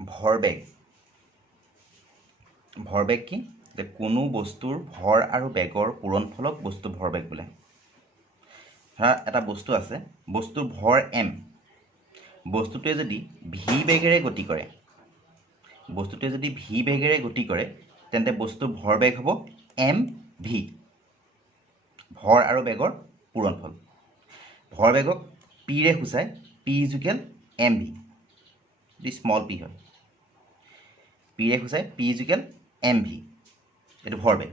ভৰবেগ ভৰবেগ কি যে কোনো বস্তুৰ ভৰ আৰু বেগৰ পূৰণফলক বস্তু ভৰবেগ বোলে ধৰা এটা বস্তু আছে বস্তুৰ ভৰ m বস্তুটোৱে যদি v বেগেৰে গতি কৰে তেন্তে বস্তুৰ ভৰবেগ হ'ব mv ভৰ আৰু বেগৰ পূৰণফল ভৰবেগক p ৰে সূচায় p = mv যদি স্মল p হয় p ৰে সূচায় p = mv এটো ভৰবেগ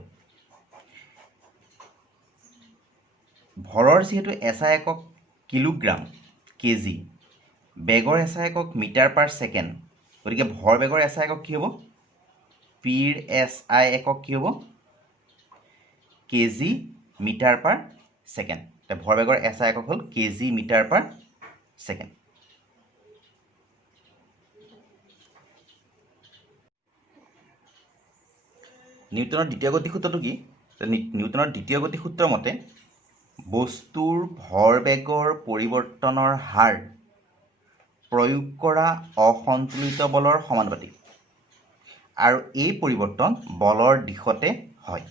ভৰৰ যেহেতু SI একক কিলোগ্ৰাম কেজি বেগৰ SI একক মিটাৰ পাৰ ছেকেণ্ড গতিকে ভৰবেগৰ SI একক কি হ'ব পিৰ SI একক কি হ'ব কেজি মিটাৰ পাৰ ছেকেণ্ড তে ভৰবেগৰ SI একক হ'ল কেজি মিটাৰ পাৰ ছেকেণ্ড নিউটনৰ দ্বিতীয় গতি সূত্ৰটো কি নিউটনৰ দ্বিতীয় গতি সূত্ৰৰ মতে বস্তুৰ ভৰবেগৰ পৰিৱৰ্তনৰ হাৰ প্ৰয়োগ কৰা অসন্তুলিত বলৰ সমানুপাতিক আৰু এই পৰিৱৰ্তন বলৰ দিশতে হয়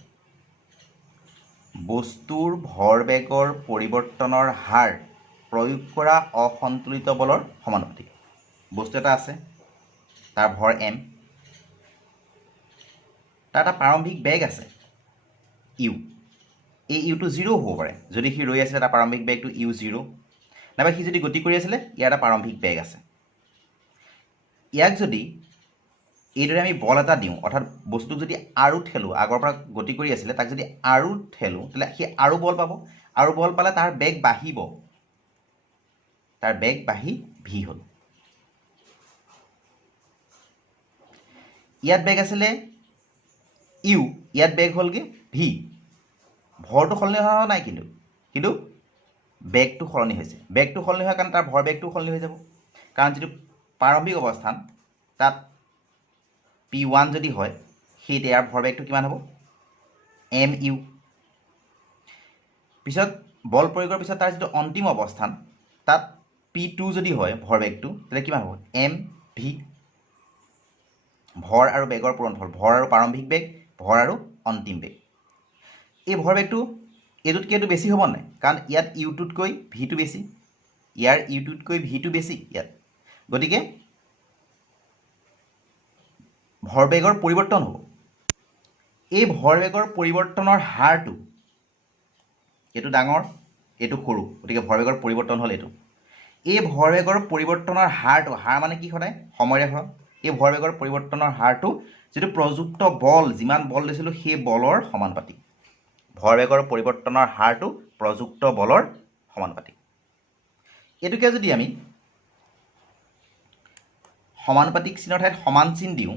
বস্তুৰ ভৰবেগৰ পৰিৱৰ্তনৰ হাৰ প্ৰয়োগ কৰা অসন্তুলিত বলৰ সমানুপাতিক বস্তু এটা আছে তাৰ ভৰ m তাৰ এটা প্ৰাৰম্ভিক বেগ আছে u এই ইউটো 0 হ'ব পাৰে যদি সি ৰৈ আছিল এটা প্ৰাৰম্ভিক বেগটো u0 নাইবা সি যদি গতি কৰি আছিল ইয়াৰ এটা প্ৰাৰম্ভিক বেগ আছে ইয়াক যদি এইদৰে আমি বল এটা দিওঁ অৰ্থাৎ বস্তুক যদি আৰু ঠেলো আগৰ পৰা গতি কৰি আছিল তাক যদি আৰু ঠেলো তেলে সি আৰু বল পাব আৰু বল পালে তাৰ বেগ বাঢ়িব তাৰ বেগ বাঢ়ি v হ'ল ইয়াত বেগ আছিল u ইয়াত বেগ হ'ল কি v ভৰটো সলনি হোৱা নাই কিন্তু বেগটো সলনি হৈছে বেগটো সলনি হোৱাৰ কাৰণে তাৰ ভৰ বেগটো সলনি হৈ যাব কাৰণ যেটো প্ৰাৰম্ভিক অৱস্থান তাত p1 যদি হয় সেই ইয়াৰ ভৰ বেগটো কিমান হ'ব mu পিছত বল প্ৰয়োগৰ পিছত তাৰ যেটো অন্তিম অৱস্থান তাত p2 যদি হয় ভৰ বেগটো তেলে কিমান হ'ব mv ভৰ আৰু বেগৰ পূৰণফল ভৰ আৰু প্ৰাৰম্ভিক বেগ ভৰ আৰু অন্তিম বেগ এই ভৰ বেগটো এটোতকৈ বেছি হ'ব নাই কাৰণ ইয়াত ইউটোতকৈ ভিটো বেছি ইয়াৰ ইউটোতকৈ ভিটো বেছি ইয়াত গতিকে ভৰবেগৰ পৰিৱৰ্তন হ'ব এই ভৰবেগৰ পৰিৱৰ্তনৰ হাৰটো এটো ডাঙৰ এটো সৰু গতিকে ভৰবেগৰ পৰিৱৰ্তন হ'ল এটো এই ভৰবেগৰ পৰিৱৰ্তনৰ হাৰটো হাৰ মানে কি সদায় সময়ৰে হৰণ এই ভৰবেগৰ পৰিৱৰ্তনৰ হাৰটো যেটো প্ৰযুক্ত বল যিমান বল দিছিল সেই বলৰ সমানুপাতিক ভৰবেগৰ পৰিৱৰ্তনৰ হাৰটো প্ৰযুক্ত বলৰ সমানুপাতিক এটোকে যদি আমি সমানুপাতিক চিনৰ ঠাইত সমান চিন দিওঁ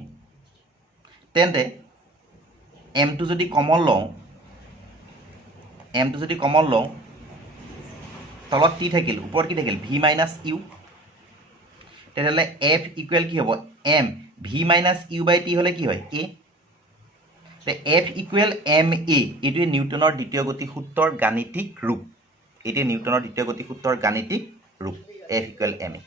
তেন্তে m টো যদি কমন লওঁ তলত t থাকিল ওপৰত কি থাকিল v - u তেতিয়াহ'লে f ইকুৱেল কি হ'ব m v - u / t হ'লে কি হয় a f ইকুৱেল ma এইটোৱে নিউটনৰ দ্বিতীয় গতি সূত্ৰৰ গাণিতিক ৰূপ f ইকুৱেল ma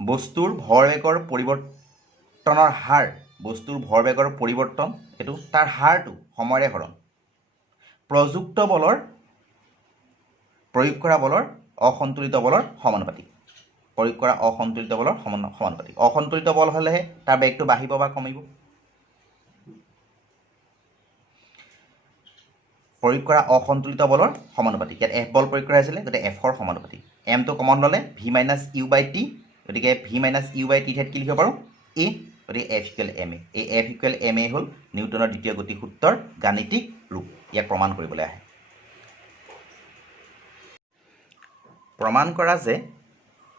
বস্তুৰ ভৰবেগৰ পৰিৱৰ্তনৰ হাৰ বস্তুৰ ভৰবেগৰ পৰিৱৰ্তন এটো তাৰ হাৰটো সময়ৰে হৰণ প্ৰযুক্ত বলৰ প্ৰয়োগ কৰা বলৰ অসন্তুলিত বলৰ সমানুপাতিক অসন্তুলিত বল হলেহে তাৰ বেগটো বাঢ়িব বা কমিব প্ৰয়োগ কৰা অসন্তুলিত বলৰ সমানুপাতিক ইয়াত f বল প্ৰয়োগ কৰা হৈছিল গতে f ৰ সমানুপাতিক m টো কমন ললে v - u / t গতিকে v - u / t ঠাইত কি লিখিব পাৰো a গতিকে f ইকুৱেল ma এই f ইকুৱেল ma হ'ল নিউটনৰ দ্বিতীয় গতি সূত্ৰৰ গাণিতিক ৰূপ ইয়াক প্ৰমাণ কৰিবলৈ আহে প্ৰমাণ কৰা যে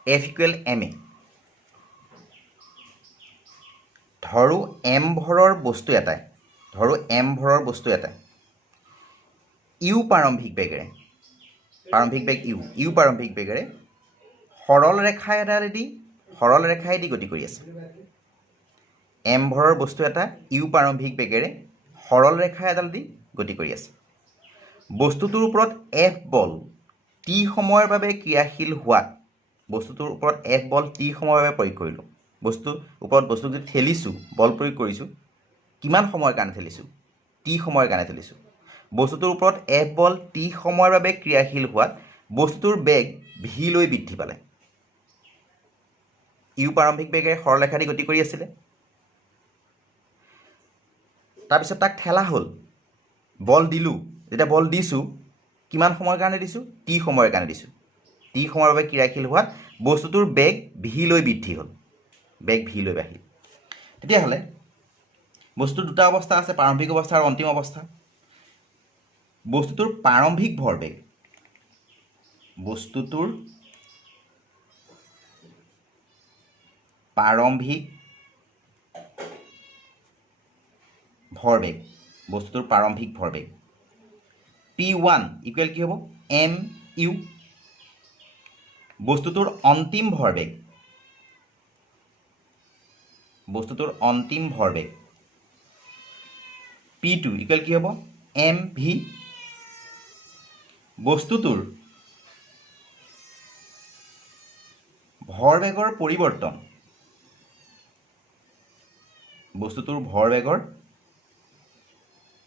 f ইকুৱেল ma ধৰো m ভৰৰ বস্তু এটাই u প্ৰাৰম্ভিক বেগেৰে সৰল ৰেখাইদি গতি কৰি আছে m ভৰৰ বস্তু এটা u প্ৰাৰম্ভিক বেগেৰে সৰল ৰেখা এডালদি গতি কৰি আছে বস্তুটোৰ ওপৰত f বল t সময়ৰ বাবে ক্ৰিয়াশীল হোৱাত বস্তুটোৰ ওপৰত F বল T সময়ৰ বাবে প্ৰয়োগ কৰিলোঁ বস্তুৰ ওপৰত বস্তুটো যদি ঠেলিছোঁ বল প্ৰয়োগ কৰিছোঁ কিমান সময়ৰ কাৰণে ঠেলিছোঁ T সময়ৰ কাৰণে ঠেলিছোঁ বস্তুটোৰ ওপৰত F বল T সময়ৰ বাবে ক্ৰিয়াশীল হোৱাত বস্তুটোৰ বেগ v লৈ বৃদ্ধি পালে ইউ প্ৰাৰম্ভিক বেগেৰে সৰলৰেখাদি গতি কৰি আছিলে তাৰপিছত তাক ঠেলা হ'ল বল দিলোঁ যেতিয়া বল দিছোঁ কিমান সময়ৰ কাৰণে দিছোঁ T সময়ৰ কাৰণে দিছোঁ T সময়ৰ বাবে ক্ৰিয়াশীল হোৱাত বস্তুটোৰ বেগ v লৈ বৃদ্ধি হ'ল বেগ v লৈ বাঢ়িল তেতিয়াহ'লে বস্তুৰ দুটা অৱস্থা আছে প্ৰাৰম্ভিক অৱস্থা আৰু অন্তিম অৱস্থা বস্তুটোৰ প্ৰাৰম্ভিক ভৰবেগ বস্তুটোৰ প্ৰাৰম্ভিক ভৰবেগ P1 ইকুৱেল কি হ'ব mu বস্তুটোৰ অন্তিম ভৰবেগ P2 ইকুৱেল কি হ'ব mv বস্তুটোৰ ভৰবেগৰ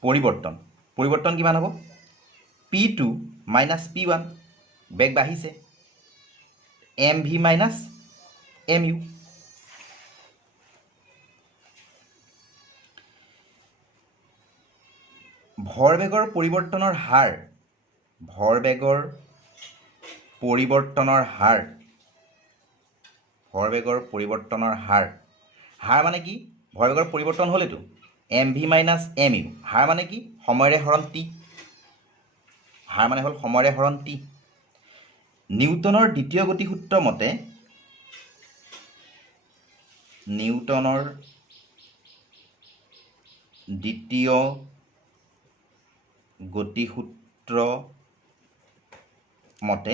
পৰিৱৰ্তন কিমান হ'ব P2 minus P1 বেগ বাঢ়িছে mv minus mu ভৰবেগৰ পৰিৱৰ্তনৰ হাৰ হাৰ মানে কি ভৰবেগৰ পৰিৱৰ্তন হ'ল এইটো mv minus mu হাৰ মানে কি সময়ৰে হৰণ t নিউটনৰ দ্বিতীয় গতিসূত্ৰ মতে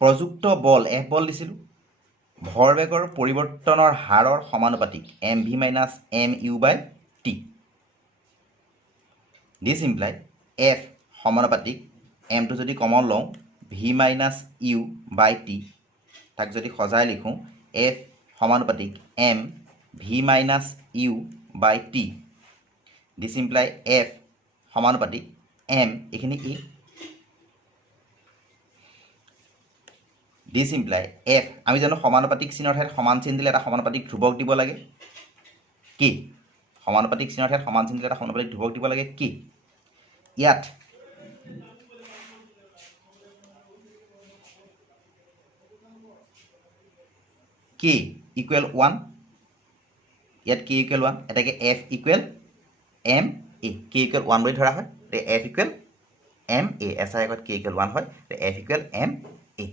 প্ৰযুক্ত বল F বল দিছিলোঁ ভৰবেগৰ পৰিৱৰ্তনৰ হাৰৰ সমানুপাতিক mv minus mu by t this imply F সমানুপাতিক m টো যদি কমন লওঁ v minus u by t তাক যদি সজাই লিখোঁ F সমানুপাতিক m v minus u by t this imply F সমানুপাতিক m এইখিনি কি দিছ ইমপ্লাই F আমি জানো সমানুপাতিক চিনৰ ঠাইত সমান চিন দিলে এটা সমানুপাতিক ধ্ৰুৱক দিব লাগে কি সমানুপাতিক চিনৰ ঠাইত সমান চিন দিলে এটা সমানুপাতিক ধ্ৰুৱক দিব লাগে কি ইয়াত k ইকুৱেল 1 ইয়াত k ইকুৱেল 1 এটাকে f equal m a k equal 1 বুলি ধৰা হয় তে f ইকুৱেল m a এছাই আগত k ইকুৱেল 1 হয় তে f ইকুৱেল m a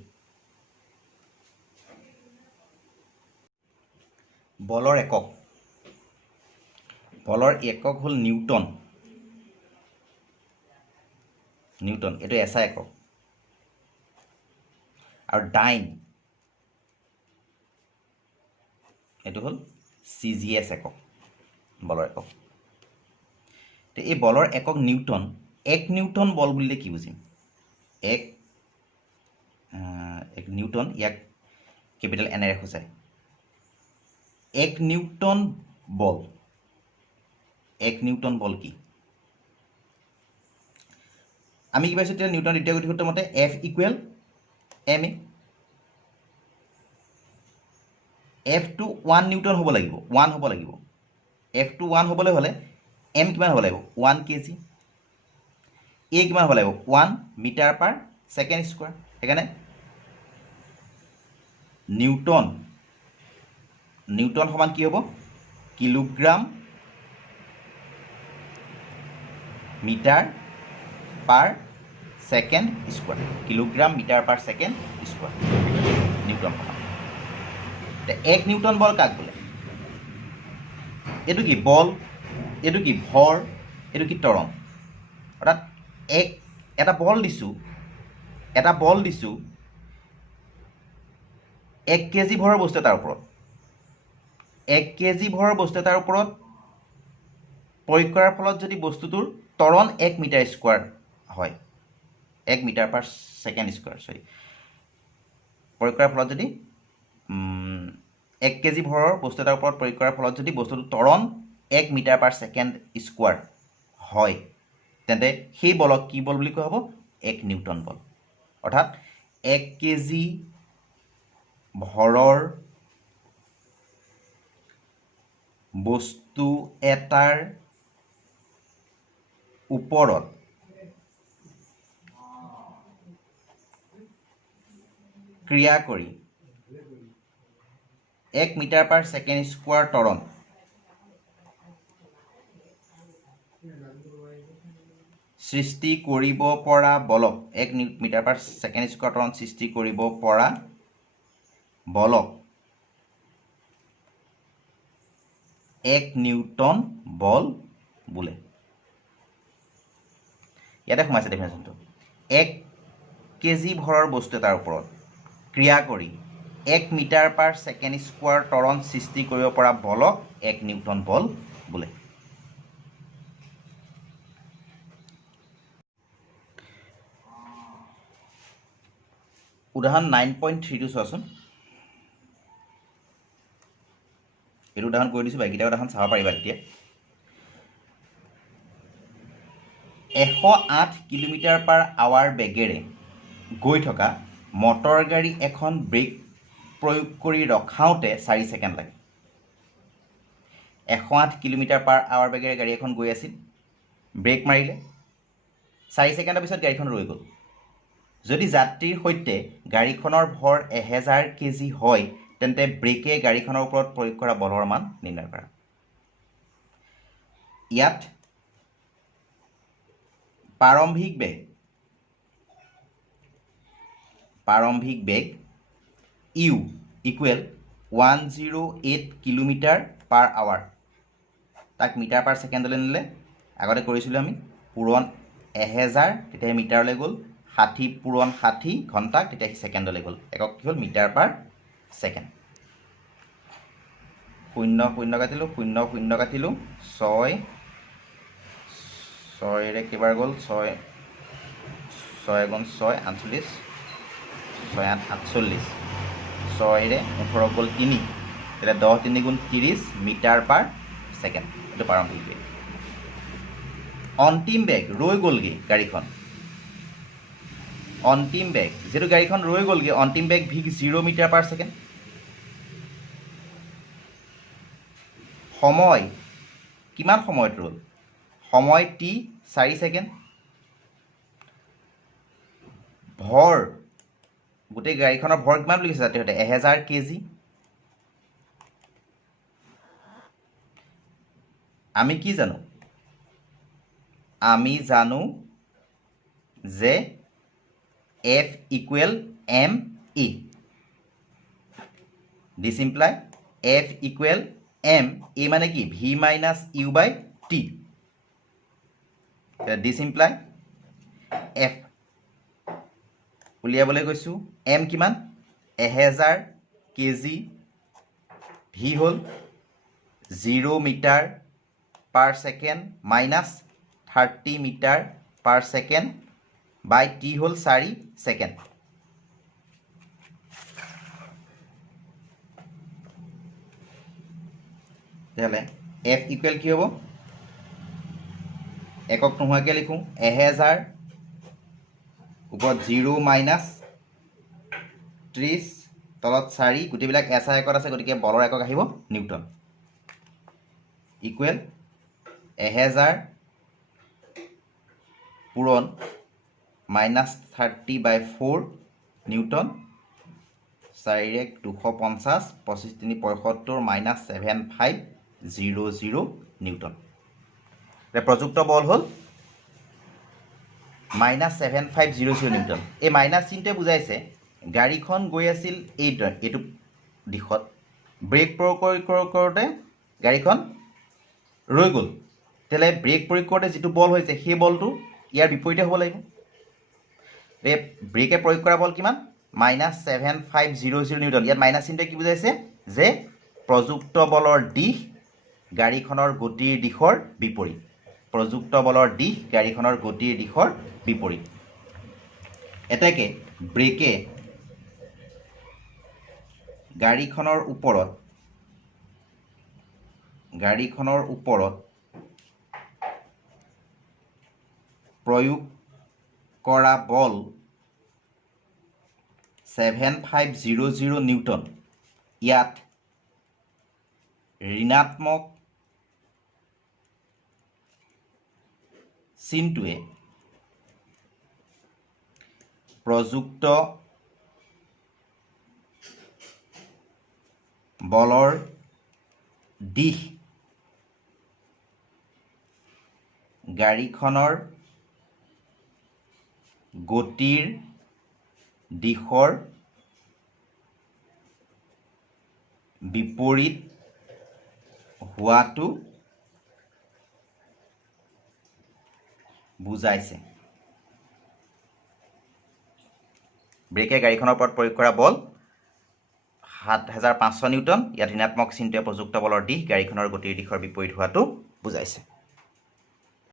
বলৰ একক হ'ল নিউটন এইটো এছাই একক আৰু ডাইন এইটো হ'ল CGS একক বলৰ একক তে এই বলৰ একক নিউটন 1 নিউটন বল বুলিলে কি বুজিম 1 নিউটন ইয়াক কেপিটেল N এৰে সূচায় 1 নিউটন বল কি আমি কি পাইছোঁ তেতিয়া নিউটন দ্বিতীয় গতিসূত্ৰ মতে F ইকুৱেল ma F টো 1 নিউটন হ'ব লাগিব F টো 1 হ'বলৈ হ'লে m কিমান হ'ব লাগিব 1 kg a কিমান হ'ব লাগিব 1 মিটাৰ পাৰ ছেকেণ্ড স্কোৱাৰ সেইকাৰণে নিউটন সমান কি হ'ব kilogram metre per second square newton সমান 1 নিউটন বল কাক বোলে এইটো কি বল এইটো কি ভৰ এইটো কি ত্বৰণ অৰ্থাৎ এটা বল দিছোঁ 1 কেজি ভৰৰ বস্তু এটাৰ ওপৰত 1 কেজি ভৰৰ বস্তু এটাৰ ওপৰত প্ৰয়োগ কৰাৰ ফলত যদি বস্তুটোৰ ত্বৰণ 1 মিটাৰ স্কোৱাৰ হয় 1 মিটাৰ পাৰ ছেকেণ্ড স্কোৱাৰ প্ৰয়োগ কৰাৰ ফলত যদি 1 কেজি ভৰৰ বস্তু এটাৰ ওপৰত প্ৰয়োগ কৰাৰ ফলত যদি বস্তুটো ত্বৰণ 1 মিটাৰ পাৰ ছেকেণ্ড স্কোৱাৰ হয় তেন্তে সেই বলক কি বল বুলি কোৱা হ'ব 1 নিউটন বল অৰ্থাৎ 1 কেজি ভৰৰ বস্তু এটাৰ ওপৰত ক্ৰিয়া কৰি 1 মিটাৰ পাৰ ছেকেণ্ড স্কোৱাৰ ত্বৰণ সৃষ্টি কৰিব পৰা বলক 1 মিটাৰ পাৰ ছেকেণ্ড স্কোৱাৰ ত্বৰণ সৃষ্টি কৰিব পৰা বলক 1 নিউটন বল বোলে ইয়াতে সোমাইছে ডেফিনেশ্যনটো 1 কেজি ভৰৰ বস্তু এটাৰ ওপৰত ক্ৰিয়া কৰি 1 মিটাৰ পাৰ ছেকেণ্ড স্কোৱাৰ ত্বৰণ সৃষ্টি কৰিব পৰা বলক 1 নিউটন বল বোলে উদাহৰণ 9.3 চোৱাচোন এইটো উদাহৰণ কৰি দিছোঁ বাকীকেইটা উদাহৰণ চাব পাৰিবা তেতিয়া 108 কিলোমিটাৰ পাৰ আৱাৰ বেগেৰে গৈ থকা মটৰ গাড়ী এখন ব্ৰেক প্ৰয়োগ কৰি ৰখাওঁতে 4 ছেকেণ্ড লাগে 108 কিলোমিটাৰ পাৰ আৱাৰ বেগেৰে গাড়ী এখন গৈ আছিল ব্ৰেক মাৰিলে 4 ছেকেণ্ডৰ পিছত গাড়ীখন ৰৈ গ'ল যদি যাত্ৰীৰ সৈতে গাড়ীখনৰ ভৰ 1000 কেজি হয় তেন্তে ব্ৰেকে গাড়ীখনৰ ওপৰত প্ৰয়োগ কৰা বলৰ মান নিৰ্ণয় কৰা ইয়াত প্ৰাৰম্ভিক বেগ u equal 108 kilometre per hour তাক মিটাৰ পাৰ ছেকেণ্ডলৈ নিলে আগতে কৰিছিলোঁ আমি পূৰণ 1000 তেতিয়া মিটাৰলৈ গ'ল 60 পূৰণ 60 ঘণ্টাক তেতিয়া ছেকেণ্ডলৈ গ'ল একক কি হ'ল মিটাৰ পাৰ ছেকেণ্ড 0 কাটিলোঁ 0 কাটিলোঁ 6 6ৰে কেইবাৰ গ'ল 6 6 গুণ 6 48 6 8 48 6ৰে 18 গ'ল 3 তেতিয়া 10 3 গুণ 30 মিটাৰ পাৰ ছেকেণ্ড এইটো প্ৰাৰম্ভিক বেগ অন্তিম বেগ ৰৈ গ'লগৈ গাড়ীখন অন্তিম বেগ যেহেতু গাড়ীখন ৰৈ গ'লগৈ অন্তিম বেগ v 0 মিটাৰ পাৰ ছেকেণ্ড সময় কিমান সময়ত ৰ'ল সময় t 4 ছেকেণ্ড ভৰ গোটেই গাড়ীখনৰ ভৰ কিমান বুলি কৈছে যাত্ৰীহঁতে 1000 কেজি আমি কি জানো আমি জানো যে F equal m e this imply F equal m e মানে কি v minus u by t this imply F উলিয়াবলৈ কৈছোঁ m কিমান 1000 কেজি v হ'ল 0 metre per second minus 30 metre per second by t হ'ল 4 ছেকেণ্ড তেতিয়াহ'লে F equal কি হ'ব একক নোহোৱাকৈ লিখোঁ 1000 ওপৰত 0 মাইনাছ 30 তলত 4 গোটেইবিলাক এছা একত আছে গতিকে বলৰ একক আহিব নিউটন ইকুৱেল 1000 পূৰণ মাইনাছ 30 বাই 4 নিউটন 4 1 250 25 3 75 মাইনাছ 7500 নিউটন প্ৰযুক্ত বল হ'ল মাইনাছ 7500 নিউটন এই মাইনাছ চিনটোৱে বুজাইছে গাড়ীখন গৈ আছিল এইটো দিশত ব্ৰেক প্ৰয়োগ কৰোঁতে গাড়ীখন ৰৈ গ'ল তেতিয়াহ'লে ব্ৰেক প্ৰয়োগ কৰোঁতে যিটো বল হৈছে সেই বলটো ইয়াৰ বিপৰীতে হ'ব লাগিব ব্ৰেকে প্ৰয়োগ কৰা বল কিমান মাইনাছ 7500 নিউটন ইয়াত মাইনাছ চিনটোৱে কি বুজাইছে যে প্ৰযুক্ত বলৰ দিশ গাড়ীখনৰ গতিৰ দিশৰ বিপৰীত প্ৰযুক্ত বলৰ দিশ গাড়ীখনৰ গতিৰ দিশৰ বিপৰীত এতেকে ব্ৰেকে গাড়ীখনৰ ওপৰত প্ৰয়োগ কৰা বল 7500 নিউটন। ইয়াত ঋণাত্মক চিনটোৱে প্ৰযুক্ত বলৰ দিশ গাড়ীখনৰ গতিৰ দিশৰ বিপৰীত হোৱাটো বুজাইছে। ব্ৰেকে গাড়ীখনৰ ওপৰত প্ৰয়োগ কৰা বল 7500 নিউটন। ইয়াত ঋণাত্মক চিনটোৱে প্ৰযুক্ত বলৰ দিশ গাড়ীখনৰ গতিৰ দিশৰ বিপৰীত হোৱাটো বুজাইছে।